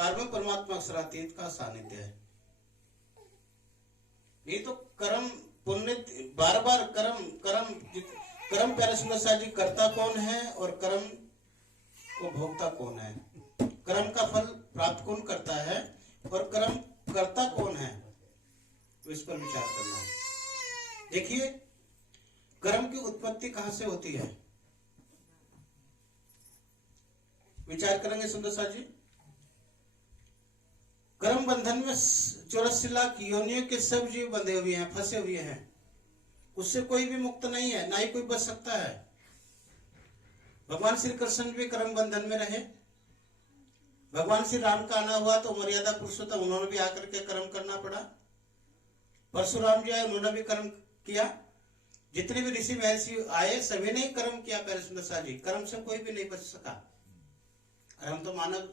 पारब्रह्म परमात्मा अक्षरातीत का सानिध्य है। नहीं तो कर्म पुण्य बार बार कर्म कर्म कर्म प्यारे सुंदर साहब जी, कर्ता कौन है और कर्म को भोगता कौन है? कर्म का फल प्राप्त कौन करता है और कर्म करता कौन है, तो इस पर विचार करना है। देखिए, कर्म की उत्पत्ति कहां से होती है, विचार करेंगे सुंदर साहब जी। कर्म बंधन में 84 लाख योनियों के सब जीव बंधे हुए हैं, फंसे हुए हैं। उससे कोई भी मुक्त नहीं है, ना ही कोई बच सकता है। भगवान श्री कृष्ण भी कर्म बंधन में रहे। भगवान श्री राम का आना हुआ तो मर्यादा पुरुषोत्तम, उन्होंने भी आकर के कर्म करना पड़ा। परशुराम जी आए, उन्होंने भी कर्म किया। जितने भी ऋषि महर्षि आए, सभी ने कर्म किया प्यारे सुंदर साहब जी। कर्म से कोई भी नहीं बच सका। और हम तो मानव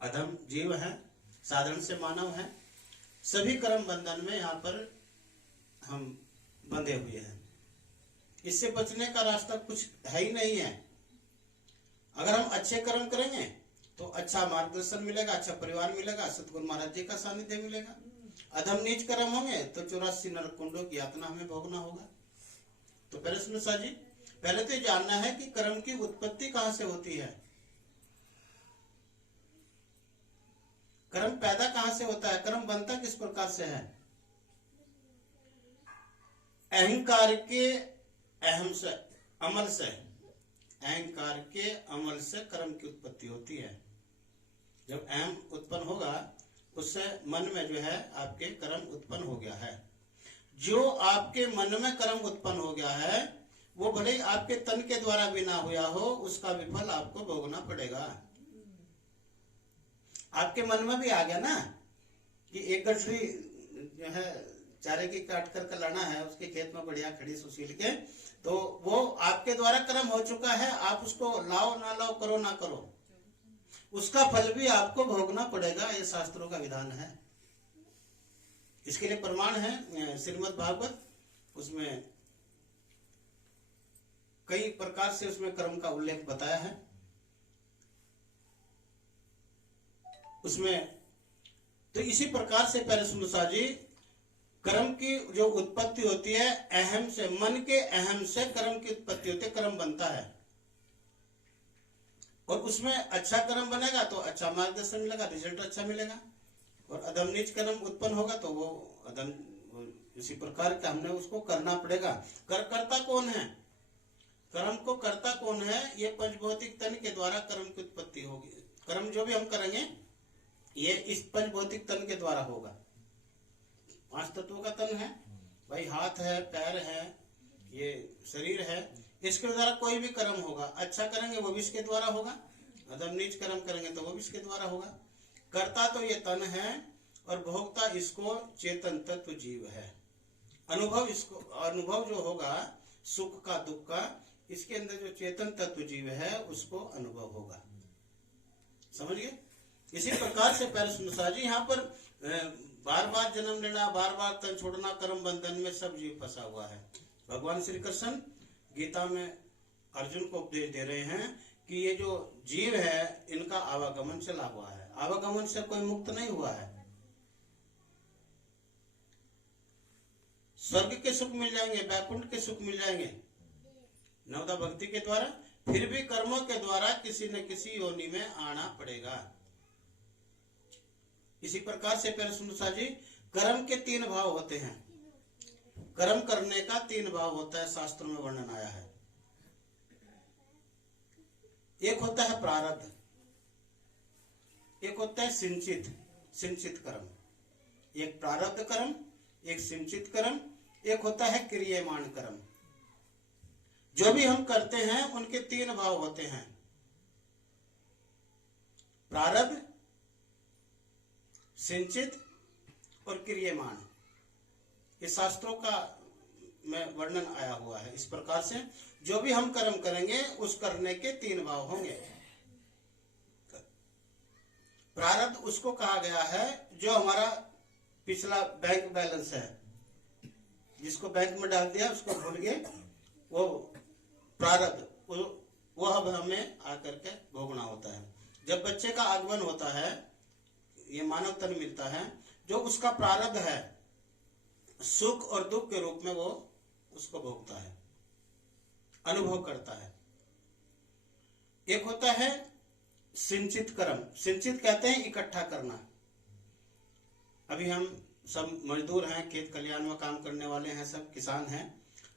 अधम जीव हैं, साधारण से मानव हैं। सभी कर्म बंधन में यहाँ पर हम बंधे हुए हैं। इससे बचने का रास्ता कुछ है ही नहीं है। अगर हम अच्छे कर्म करेंगे तो अच्छा मार्गदर्शन मिलेगा, अच्छा परिवार मिलेगा, सतगुरु महाराज जी का सानिध्य मिलेगा। अधम नीच कर्म होंगे तो 84 नरक कुंडों की यातना हमें भोगना होगा। तो पहले सुनो साहब जी, पहले तो जानना है कि कर्म की उत्पत्ति कहां से होती है, कर्म पैदा कहां से होता है, कर्म बनता किस प्रकार से है। अहंकार के अहम से अमल से, अहंकार के अमल से कर्म की उत्पत्ति होती है। जब अहम उत्पन्न होगा, उससे मन में जो है आपके कर्म उत्पन्न हो गया है। जो आपके मन में कर्म उत्पन्न हो गया है, वो भले ही आपके तन के द्वारा भी ना हुआ हो, उसका विफल आपको भोगना पड़ेगा। आपके मन में भी आ गया ना कि एक गठरी जो है चारे की काट कर लाना है, उसके खेत में बढ़िया खड़ी सुशील के, तो वो आपके द्वारा कर्म हो चुका है। आप उसको लाओ ना लाओ, करो ना करो, उसका फल भी आपको भोगना पड़ेगा। ये शास्त्रों का विधान है। इसके लिए प्रमाण है श्रीमद् भागवत, उसमें कई प्रकार से उसमें कर्म का उल्लेख बताया है। उसमें तो इसी प्रकार से पहले सुनो जी, कर्म की जो उत्पत्ति होती है अहम से, मन के अहम से कर्म की उत्पत्ति होती है, कर्म बनता है। और उसमें अच्छा कर्म बनेगा तो अच्छा मार्गदर्शन मिलेगा, रिजल्ट अच्छा मिलेगा। और अधम नीच कर्म उत्पन्न होगा तो वो अधम, इसी प्रकार का हमने उसको करना पड़ेगा। करता कौन है, कर्म को करता कौन है, ये पंचभौतिक तन के द्वारा कर्म की उत्पत्ति होगी। कर्म जो भी हम करेंगे ये इस पंचभौतिक तन के द्वारा होगा। 5 तत्वों का तन है भाई, हाथ है, पैर है, ये शरीर है, इसके द्वारा कोई भी कर्म होगा। अच्छा करेंगे वो भी इसके द्वारा होगा, अधम नीच कर्म करेंगे तो वो भी इसके द्वारा होगा। कर्ता तो ये तन है और भोगता इसको चेतन तत्व जीव है। अनुभव इसको, अनुभव जो होगा सुख का दुख का, इसके अंदर जो चेतन तत्व जीव है उसको अनुभव होगा। समझिए। इसी प्रकार से पहले सुनसा जी, यहाँ पर बार बार जन्म लेना, बार बार तन छोड़ना, कर्म बंधन में सब जीव फंसा हुआ है। भगवान श्री कृष्ण गीता में अर्जुन को उपदेश दे रहे हैं कि ये जो जीव है इनका आवागमन चला हुआ है, आवागमन से कोई मुक्त नहीं हुआ है। स्वर्ग के सुख मिल जाएंगे, वैकुंठ के सुख मिल जाएंगे नवदा भक्ति के द्वारा, फिर भी कर्मों के द्वारा किसी न किसी योनि में आना पड़ेगा। इसी प्रकार से पहले सुनसा जी, कर्म के 3 भाव होते हैं। कर्म करने का 3 भाव होता है, शास्त्रों में वर्णन आया है। एक होता है प्रारब्ध, एक होता है सिंचित कर्म। एक प्रारब्ध कर्म, एक सिंचित कर्म, एक होता है क्रियमाण कर्म। जो भी हम करते हैं उनके 3 भाव होते हैं, प्रारब्ध, सिंचित और क्रियमाण। ये शास्त्रों का में वर्णन आया हुआ है। इस प्रकार से जो भी हम कर्म करेंगे उस करने के 3 भाव होंगे। प्रारब्ध उसको कहा गया है जो हमारा पिछला बैंक बैलेंस है, जिसको बैंक में डाल दिया उसको भूल गए, वो प्रारब्ध, वो अब हमें आकर के भोगना होता है। जब बच्चे का आगमन होता है, ये मानव तन मिलता है, जो उसका प्रारब्ध है सुख और दुख के रूप में वो उसको भोगता है, अनुभव करता है। एक होता है सिंचित कर्म। सिंचित कहते हैं इकट्ठा करना। अभी हम सब मजदूर हैं, खेत खलिहान में काम करने वाले हैं, सब किसान हैं,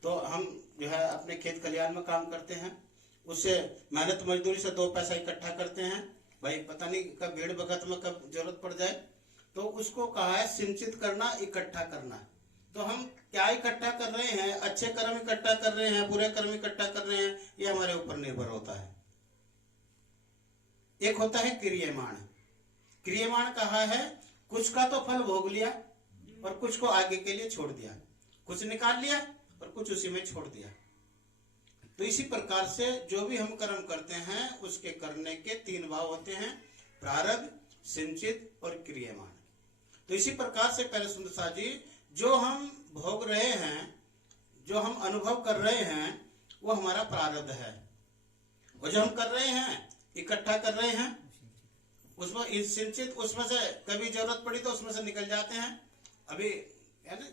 तो हम जो है अपने खेत खलिहान में काम करते हैं, उससे मेहनत मजदूरी से 2 पैसा इकट्ठा करते हैं। भाई पता नहीं कब भेड़ बखत में कब जरूरत पड़ जाए, तो उसको कहा है सिंचित करना, इकट्ठा करना। तो हम क्या इकट्ठा कर रहे हैं, अच्छे कर्म इकट्ठा कर रहे हैं, बुरे कर्म इकट्ठा कर रहे हैं, ये हमारे ऊपर निर्भर होता है। एक होता है क्रियमाण। क्रियमाण कहा है कुछ का तो फल भोग लिया और कुछ को आगे के लिए छोड़ दिया, कुछ निकाल लिया और कुछ उसी में छोड़ दिया। तो इसी प्रकार से जो भी हम कर्म करते हैं उसके करने के 3 भाव होते हैं, प्रारब्ध, सिंचित और क्रियमाण। तो इसी प्रकार से पहले सुंदर साथ जी, जो हम भोग रहे हैं, जो हम अनुभव कर रहे हैं, वो हमारा प्रारब्ध है। और जो हम कर रहे हैं, इकट्ठा कर रहे हैं, उसमें सिंचित, उसमें से कभी जरूरत पड़ी तो उसमें से निकल जाते हैं। अभी है ना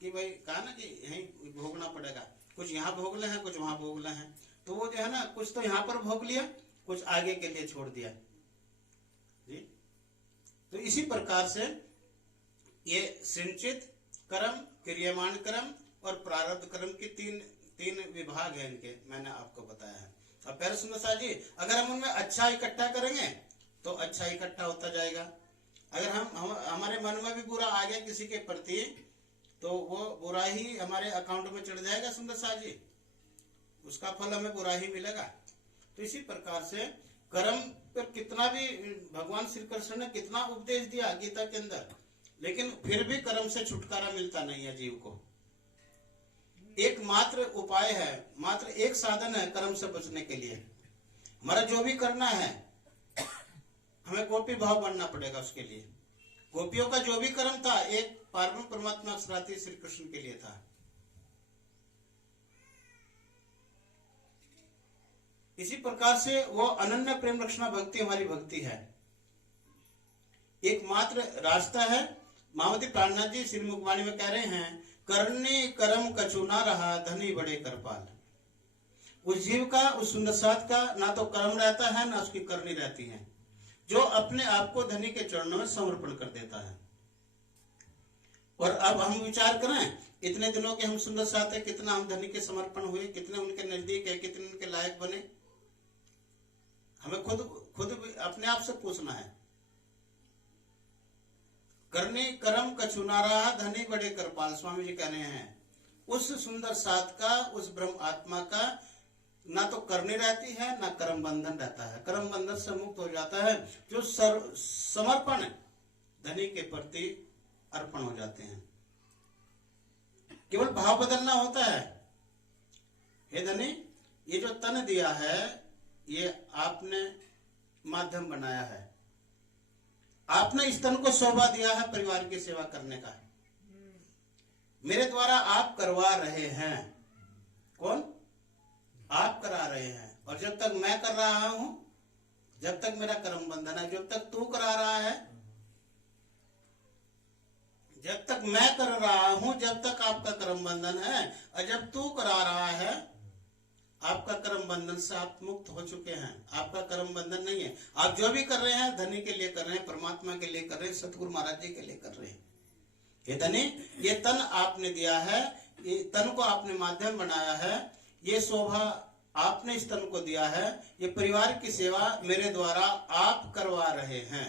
कि भाई कहा ना कि यहीं भोगना पड़ेगा, कुछ यहाँ भोग ले हैं, कुछ वहां भोग ले हैं, तो वो जो है ना कुछ तो यहाँ पर भोग लिया, कुछ आगे के लिए छोड़ दिया जी। तो इसी प्रकार से ये सिंचित कर्म, क्रियमाण कर्म और प्रारब्ध कर्म की तीन विभाग है इनके, मैंने आपको बताया है। अब पहले सुनो साहब जी, अगर हम उनमें अच्छा इकट्ठा करेंगे तो अच्छा इकट्ठा होता जाएगा। अगर हम हमारे मन में भी बुरा आ गया किसी के प्रति, तो वो बुरा ही हमारे अकाउंट में चढ़ जाएगा सुंदर साहब जी, उसका फल हमें बुरा ही मिलेगा। तो इसी प्रकार से कर्म पर कितना भी भगवान श्री कृष्ण ने कितना उपदेश दिया गीता के अंदर, लेकिन फिर भी कर्म से छुटकारा मिलता नहीं है जीव को। एक मात्र उपाय है, मात्र एक साधन है कर्म से बचने के लिए। हमारा जो भी करना है, हमें गोपी भाव बनना पड़ेगा उसके लिए। गोपियों का जो भी कर्म था एक पारब्रह्म परमात्मा श्री कृष्ण के लिए था। इसी प्रकार से वो अनन्य प्रेम रक्षणा भक्ति हमारी भक्ति है, एकमात्र रास्ता है। महामती प्राणनाथ जी श्री मुखवाणी में कह रहे हैं, करने कर्म कछु ना रहा, धनी बड़े करपाल। उस जीव का, उस सुंदर साथ का ना तो कर्म रहता है ना उसकी करनी रहती है, जो अपने आप को धनी के चरणों में समर्पण कर देता है। और अब हम विचार करें, इतने दिनों के हम सुंदर साथ है, कितना हम धनी के समर्पण हुए, कितने उनके नजदीक है, कितने उनके लायक बने। हमें खुद अपने आप से पूछना है। करने कर्म कछु ना रहा, धनी बड़े करपाल, स्वामी जी कह रहे हैं। उस सुंदर साथ का, उस ब्रह्म आत्मा का ना तो करनी रहती है ना कर्म बंधन रहता है। कर्म बंधन से मुक्त हो जाता है, जो समर्पण धनी के प्रति अर्पण हो जाते हैं। केवल भाव बदलना होता है। हे धनी, ये जो तन दिया है, ये आपने माध्यम बनाया है, आपने इस तन को शोभा दिया है परिवार की सेवा करने का, मेरे द्वारा आप करवा रहे हैं। कौन? आप करा रहे हैं। और जब तक मैं कर रहा हूं, जब तक मेरा कर्म बंधन है, जब तक तू करा रहा है, जब तक मैं कर रहा हूं, जब तक आपका कर्म बंधन है, और जब तू करा रहा है, आपका कर्म बंधन से आप मुक्त हो चुके हैं। आपका कर्म बंधन नहीं है। आप जो भी कर रहे हैं धनी के लिए कर रहे हैं, परमात्मा के लिए कर रहे हैं, सतगुरु महाराज जी के लिए कर रहे हैं। ये धनी, ये तन आपने दिया है, ये तन को आपने माध्यम बनाया है, ये शोभा आपने इस तन को दिया है, ये परिवार की सेवा मेरे द्वारा आप करवा रहे हैं।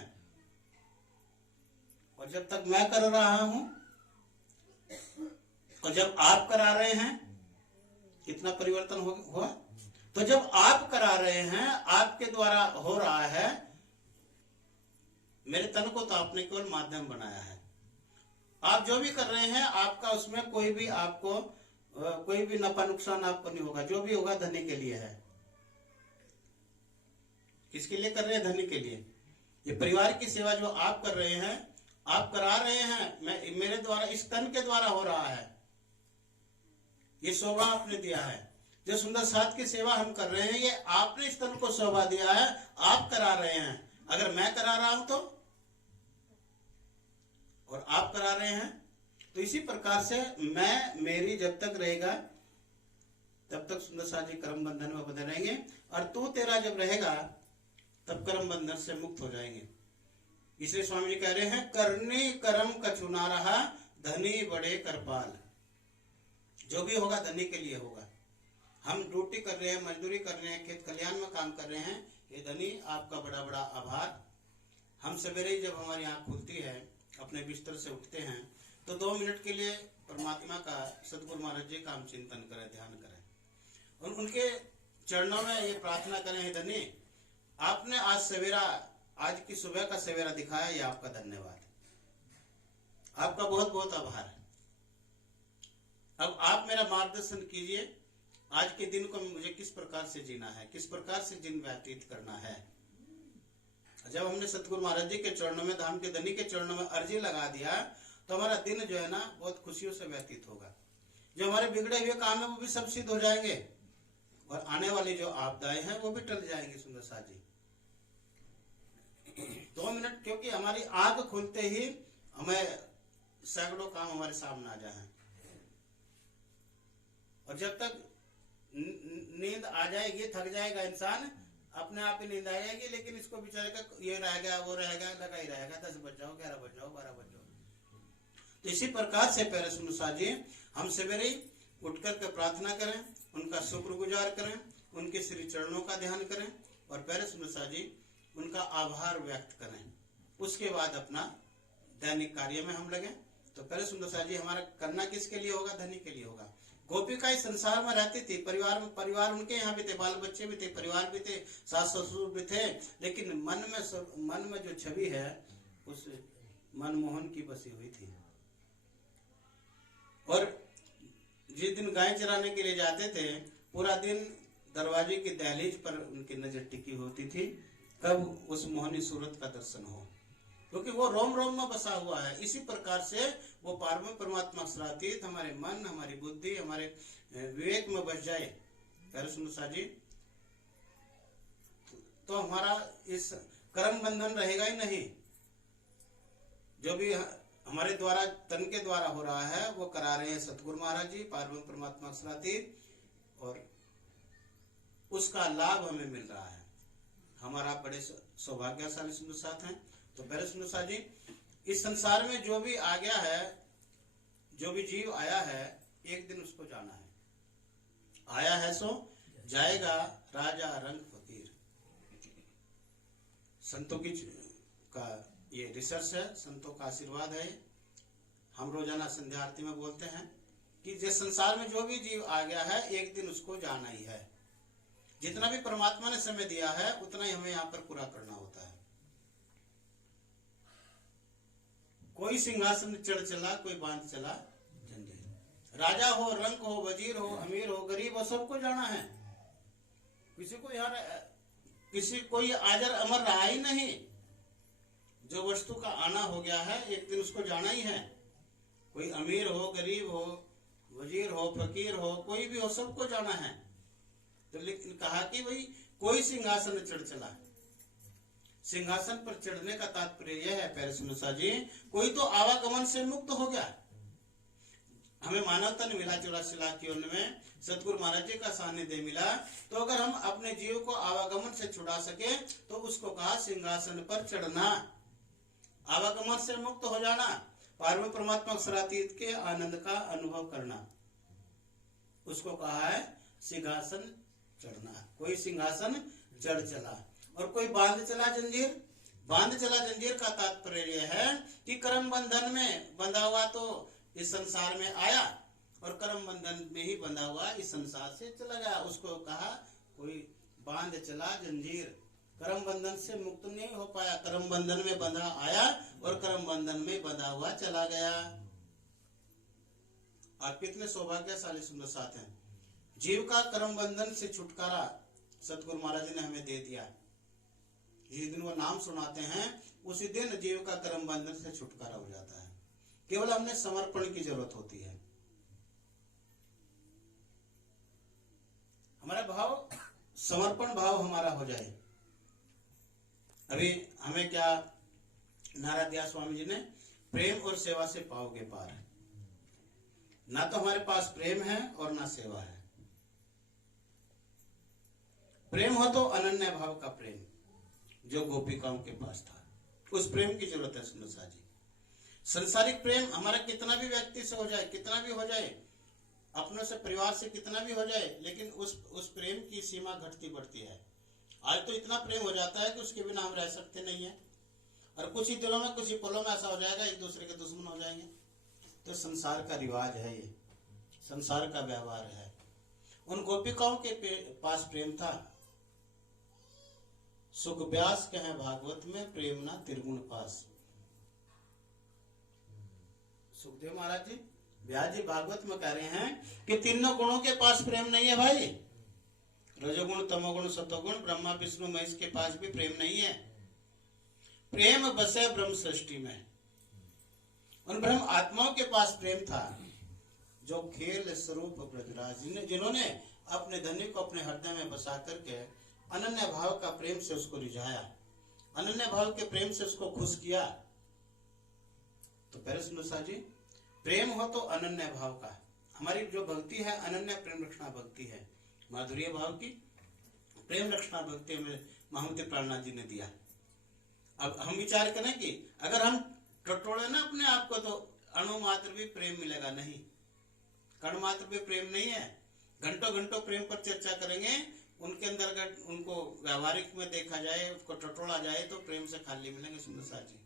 और जब तक मैं कर रहा हूं और जब आप करा रहे हैं, कितना परिवर्तन हुआ। तो जब आप करा रहे हैं, आपके द्वारा हो रहा है, मेरे तन को तो आपने केवल माध्यम बनाया है। आप जो भी कर रहे हैं, आपका उसमें कोई भी आपको कोई भी नफा नुकसान आपको नहीं होगा। जो भी होगा धनी के लिए है। किसके लिए कर रहे हैं? धनी के लिए। ये परिवार की सेवा जो आप कर रहे हैं, आप करा रहे हैं, मेरे द्वारा, इस तन के द्वारा हो रहा है। ये शोभा आपने दिया है। जो सुंदर साथ की सेवा हम कर रहे हैं, ये आपने इस तन को शोभा दिया है, आप करा रहे हैं। अगर मैं करा रहा हूं तो, और आप करा रहे हैं, तो इसी प्रकार से मैं मेरी जब तक रहेगा तब तक सुंदर साथ जी कर्म बंधन में बंधे रहेंगे, और तू तेरा जब रहेगा तब कर्म बंधन से मुक्त हो जाएंगे। इसलिए स्वामी जी कह रहे हैं, करनी कर्म कछु ना रहा, धनी बड़े करपाल। जो भी होगा धनी के लिए होगा। हम ड्यूटी कर रहे हैं, मजदूरी कर रहे हैं, खेत खलियान में काम कर रहे हैं, ये धनी आपका बड़ा बड़ा आभार। हम सवेरे ही जब हमारी आंख खुलती है, अपने बिस्तर से उठते हैं, तो 2 मिनट के लिए परमात्मा का, सदगुरु महाराज जी का हम चिंतन करें, ध्यान करें, और उनके चरणों में ये प्रार्थना करें, हे धनी आपने आज सवेरा, आज की सुबह का सवेरा दिखाया, ये आपका धन्यवाद, आपका बहुत बहुत आभार। अब आप मेरा मार्गदर्शन कीजिए, आज के दिन को मुझे किस प्रकार से जीना है, किस प्रकार से दिन व्यतीत करना है। जब हमने सतगुरु महाराज जी के चरणों में, धाम के धनी के चरणों में अर्जी लगा दिया, तो हमारा दिन जो है ना बहुत खुशियों से व्यतीत होगा। जो हमारे बिगड़े हुए काम है वो भी सब सिद्ध हो जाएंगे, और आने वाली जो आपदाएं हैं वो भी टल जाएंगी। सुंदर साथ जी 2 मिनट, क्योंकि हमारी आंख खुलते ही हमें सैकड़ों काम हमारे सामने आ जाए, और जब तक नींद आ जाएगी, थक जाएगा इंसान, अपने आप ही नींद आ जाएगी, लेकिन इसको बेचारे का ये रह गया, वो रह गया, लगा ही रहेगा, 10 बज जाओ, 11 बज जाओ, 12 बज जाओ। तो इसी प्रकार से प्यारे सुंदर साथ जी, हम सवेरे ही उठ करके प्रार्थना करें, उनका शुक्रगुजार करें, उनके श्री चरणों का ध्यान करें, और प्यारे सुंदर साथ जी उनका आभार व्यक्त करें। उसके बाद अपना दैनिक कार्य में हम लगे। तो प्यारे सुंदर साथ जी, हमारा करना किसके लिए होगा? धनी के लिए होगा। गोपिका इस संसार में रहती थी, परिवार उनके यहाँ भी थे, बाल बच्चे भी थे, परिवार भी थे, सास ससुर भी थे, लेकिन मन में जो छवि है उस मनमोहन की बसी हुई थी। और जिस दिन गाय चराने के लिए जाते थे, पूरा दिन दरवाजे की दहलीज पर उनकी नजर टिकी होती थी, कब उस मोहनी सूरत का दर्शन हो, क्योंकि वो रोम रोम में बसा हुआ है। इसी प्रकार से वो पारम परमात्मा सरातीत हमारे मन, हमारी बुद्धि, हमारे विवेक में बस जाए प्यारे सुंदर साथ जी, तो हमारा इस कर्म बंधन रहेगा ही नहीं। जो भी हमारे द्वारा, तन के द्वारा हो रहा है, वो करा रहे हैं सतगुरु महाराज जी, पारम परमात्मा सरातीत, और उसका लाभ हमें मिल रहा है। हमारा बड़े सौभाग्यशाली सुंदर साथ हैं। तो प्यारे सुंदर साथ जी, इस संसार में जो भी आ गया है, जो भी जीव आया है, एक दिन उसको जाना है। आया है सो जाएगा, राजा रंग फकीर। संतों की का ये रिसर्च है, संतों का आशीर्वाद है। हम रोजाना संध्या आरती में बोलते हैं कि जिस संसार में जो भी जीव आ गया है, एक दिन उसको जाना ही है। जितना भी परमात्मा ने समय दिया है, उतना ही हमें यहाँ पर पूरा करना होता है। कोई सिंहासन चढ़ चला, कोई बांध चला जंजीर। राजा हो, रंक हो, वजीर हो, अमीर हो, गरीब हो, सबको जाना है। किसी को यहाँ कोई आजर अमर रहा ही नहीं। जो वस्तु का आना हो गया है, एक दिन उसको जाना ही है। कोई अमीर हो, गरीब हो, वजीर हो, फकीर हो, कोई भी हो, सबको जाना है। तो लेकिन कहा कि भाई कोई सिंहासन चढ़ चला। सिंहासन पर चढ़ने का तात्पर्य यह है प्यारे सुंदर साथ जी, कोई तो आवागमन से मुक्त हो गया। हमें मानव तन मिला 84 लाख योनि में, सतगुरु महाराज जी का सानिध्य मिला। तो अगर हम अपने जीव को आवागमन से छुड़ा सके, तो उसको कहा सिंहासन पर चढ़ना, आवागमन से मुक्त हो जाना, पारम परमात्मा सरातीत के आनंद का अनुभव करना, उसको कहा है सिंहासन चढ़ना। कोई सिंहासन चढ़ चला और कोई बांध चला जंजीर। बांध चला जंजीर का तात्पर्य यह है कि कर्म बंधन में बंधा हुआ तो इस संसार में आया, और कर्म बंधन में ही बंधा हुआ इस संसार से चला गया। उसको कहा कोई बांध चला जंजीर। कर्म बंधन से मुक्त नहीं हो पाया, कर्म बंधन में बंधा आया और कर्म बंधन में बंधा हुआ चला गया। आप कितने सौभाग्यशाली सुंदर साथ हैं। जीव का कर्म बंधन से छुटकारा सतगुरु महाराज जी ने हमें दे दिया। जिस दिन वो नाम सुनाते हैं, उसी दिन जीव का कर्म बंधन से छुटकारा हो जाता है। केवल हमने समर्पण की जरूरत होती है। हमारा भाव समर्पण भाव हमारा हो जाए। अभी हमें क्या नारा दिया स्वामी जी ने, प्रेम और सेवा से पाओगे पार। ना तो हमारे पास प्रेम है और ना सेवा है। प्रेम हो तो अनन्य भाव का प्रेम जो गोपिकाओं के पास था, उस प्रेम की जरूरत है सुनसा जी। संसारिक प्रेम हमारा कितना भी व्यक्ति से हो जाए, कितना भी हो जाए, अपनों से, परिवार से कितना भी हो जाए, लेकिन उस प्रेम की सीमा घटती बढ़ती है। आज तो इतना प्रेम हो जाता है कि उसके बिना हम रह सकते नहीं है, और कुछ ही दिनों में, कुछ ही पलों में ऐसा हो जाएगा एक दूसरे के दुश्मन हो जाएंगे। तो संसार का रिवाज है, ये संसार का व्यवहार है। उन गोपिकाओं के पास प्रेम था। सुख व्यास कहे भागवत में, प्रेम ना त्रिगुण पास। सुखदेव महाराज जी, व्यास जी भागवत में कह रहे हैं कि तीनों गुणों के पास प्रेम नहीं है भाई। रजोगुण, तमोगुण, सतोगुण, ब्रह्मा विष्णु महेश के पास भी प्रेम नहीं है। प्रेम बसे ब्रह्म सृष्टि में। उन ब्रह्म आत्माओं के पास प्रेम था जो खेल स्वरूप ब्रजराज, जिन्होंने अपने धन्य को अपने हृदय में बसा करके अनन्य भाव का प्रेम से उसको रिझाया, अनन्य भाव के प्रेम से उसको खुश किया। तो पहले सुनो जी, प्रेम हो तो अनन्य भाव का। हमारी जो भक्ति है अनन्य प्रेम रक्षणा भक्ति है, माधुर्य भाव की प्रेम रक्षणा भक्ति में महंत प्राणनाथ जी ने दिया। अब हम विचार करें कि अगर हम टटोले ना अपने आप को, तो अणु मात्र भी प्रेम मिलेगा नहीं, कण मात्र भी प्रेम नहीं है। घंटों घंटों प्रेम पर चर्चा करेंगे, उनके अंदर अगर उनको व्यावहारिक में देखा जाए, उसको टटोला जाए, तो प्रेम से खाली मिलेंगे सुंदर जी।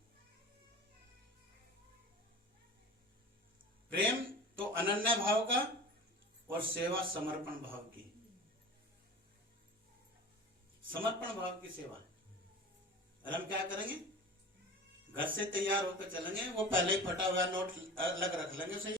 प्रेम तो अनन्य भाव का, और सेवा समर्पण भाव की, समर्पण भाव की सेवा। और हम क्या करेंगे, घर से तैयार होकर चलेंगे, वो पहले ही फटा हुआ नोट अलग रख लेंगे, सही